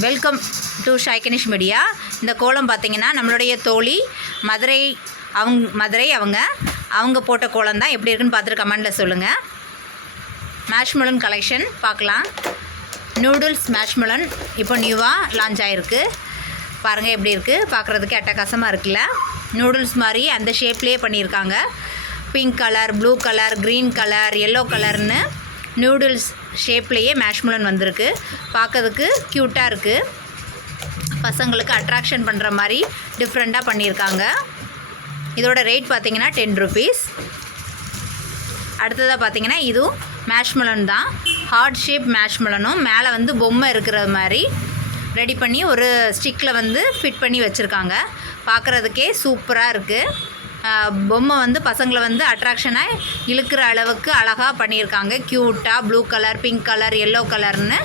Welcome to ஷைகனிஷ் media. இந்த கோலம் பார்த்திங்கன்னா நம்மளுடைய தோழி மதுரை அவங்க போட்ட கோலம் தான். எப்படி இருக்குன்னு பார்த்துட்டு கமெண்டில் சொல்லுங்கள். மேஷ்மெலன் கலெக்ஷன் பார்க்கலாம். நூடுல்ஸ் மேஷ்மெலன் இப்போ நியூவாக லான்ச் ஆகிருக்கு. பாருங்கள் எப்படி இருக்குது, பார்க்குறதுக்கு அட்டகாசமாக இருக்குல்ல. நூடுல்ஸ் மாதிரி அந்த ஷேப்லேயே பண்ணியிருக்காங்க. Pink colour, blue colour, green colour, yellow கலர்னு நூடுல்ஸ் ஷேப்லேயே மேஷ்மெலன் வந்திருக்கு. பார்க்கறதுக்கு க்யூட்டாக இருக்குது. பசங்களுக்கு அட்ராக்ஷன் பண்ணுற மாதிரி டிஃப்ரெண்ட்டாக பண்ணியிருக்காங்க. இதோட ரேட் பார்த்திங்கன்னா 10 rupees. அடுத்ததாக பார்த்திங்கன்னா இதுவும் மேஷ்மெலன் தான். ஹார்ட் ஷேப் மேஷ்மெலனும் மேலே வந்து பொம்மை இருக்கிற மாதிரி ரெடி பண்ணி ஒரு ஸ்டிக்கில் வந்து ஃபிட் பண்ணி வச்சுருக்காங்க. பார்க்குறதுக்கே சூப்பராக இருக்குது. பொம்மை வந்து பசங்களை வந்து அட்ராக்ஷனாக இழுக்கிற அளவுக்கு அழகாக பண்ணியிருக்காங்க. க்யூட்டாக blue colour, pink colour, yellow கலர்னு